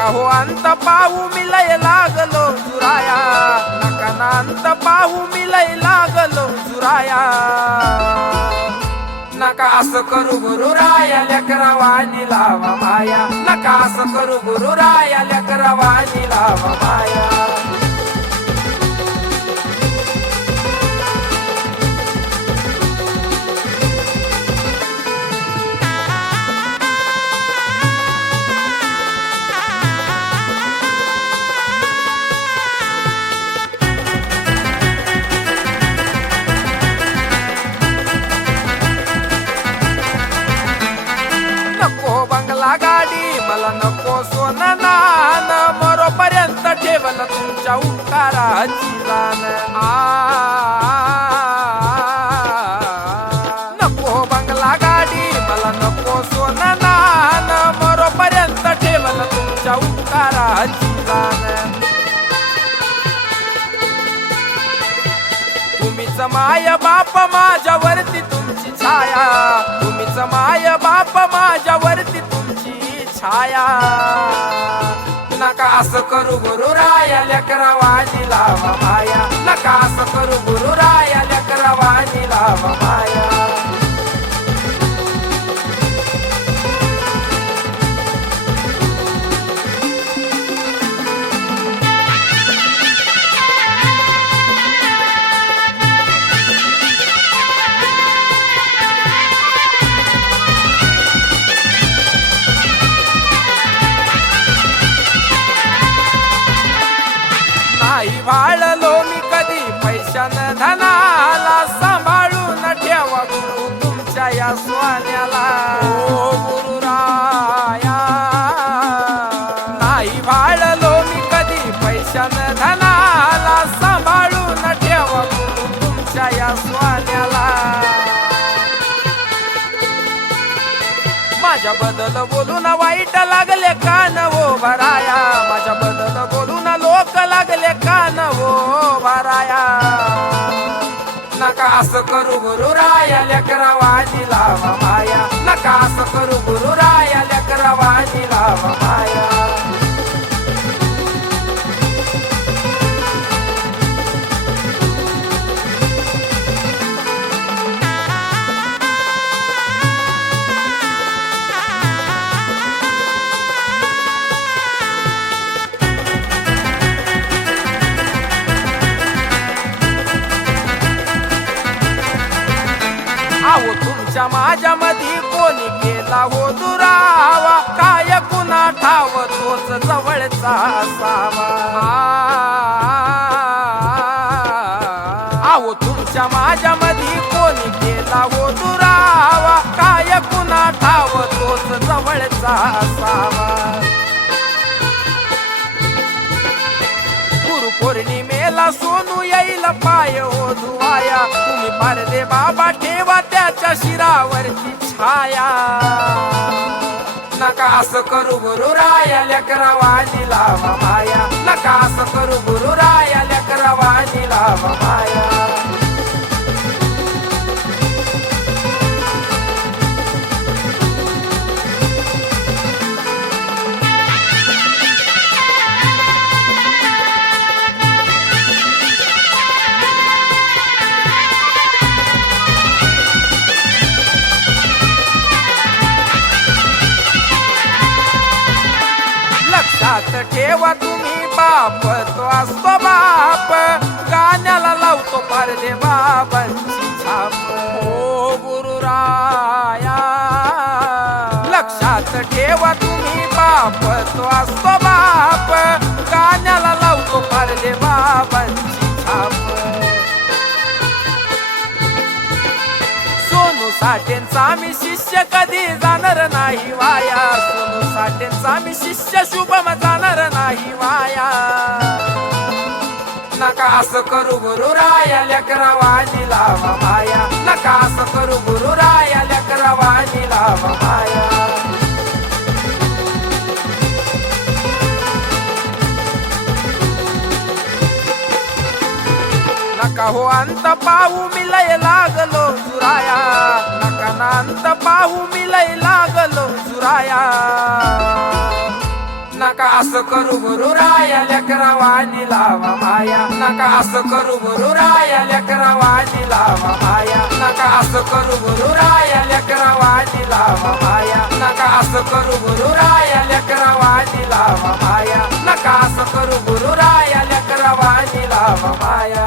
नका हो अंत पाहू मी लय लागलो जुराया, नका ना अंत पाहू मी लय लागलो जुराया. नका असं करू गुरुराया लेकरावानी लावा माया, नका असं करू गुरुराया लेकरावानी लावा माया. नको बंगला गाडी मला नको सोनं नान, मरोपर्यंत ठेवल तुमच्या उपकाराची जाण. नको बंगला गाडी मला नको सोनं नान, मरोपर्यंत ठेवल तुमच्या उपकाराची जाण. तुम्हीच माय बाप माझ्यावरती तुमची छाया, तुम्हीच माय बाप माझ्यावरती तुमची छाया. नका असं करू गुरुराया लेकरावानी लावा माया, नका असं करू गुरुराया लेकरावानी लावा माया. नाही वाळलो मी कधी पैशानं धनाला, सांभाळून ठेवा गुरु तुमच्या या स्वान्याला. ओ गुरुराया नाही वाळलो मी कधी पैशानं धनाला, सांभाळून ठेवा गुरु तुमच्या या स्वान्याला. माझ्या बदल बोलून वाईट लागले कान हो भराया, माझ्या बदल बोलून लोक लागले कान हो भराया. नका असं करू गुरुराया लेकरावानी लावा माया, नका असं करू गुरुराया लेकरावानी लावा माया. अहो तुमच्या माझ्या मधी कोणी केला हो दुरावा, काय कुणा ठाव तोच जवळचा असावा. अहो तुमच्या माझ्या मधी कोणी केला हो दुरावा, काय कुणा ठाव तोच जवळचा असावा. गुरुपौर्णिमेला सोनू येईल पाय हो धुवाया, तुम्ही पारदे बाबा ठेवा त्याच्या शिरावरची छाया. नका असं करू गुरुराया लेकरावानी लावा माया, नका असं करू गुरुराया लेकरावानी लावा माया. लक्षात ठेवा तुम्ही बाप तो असतो बाप, गाण्याला लावतो पारदे बाबांची छाप. ओ गुरुराया लक्षात ठेवा तुम्ही बाप तो असतो बाप, गाण्याला लावतो पारदे बाबांची छाप. सोनू साठेंचा मी शिष्य कधी जाणार नाही वाया, सोनू साठेंचा मी शिष्य शुभम जाणार नाही वाया. नका असं करू गुरुराया लेकरावानी लावा माया, नका असं करू गुरुराया लेकरावानी लावा माया. नका हो अंत पाहू मी लय लागलो जुराया, नका ना अंत पाहू मी लय लागलो जुराया. नका असं करू गुरुराया लेकरावानी लावा माया नका असं करू गुरुराया लेकरावानी लावा माया नका असं करू गुरुराया लेकरावानी लावा माया नका असं करू गुरुराया लेकरावानी लावा माया नका असं करू गुरुराया लेकरावानी लावा माया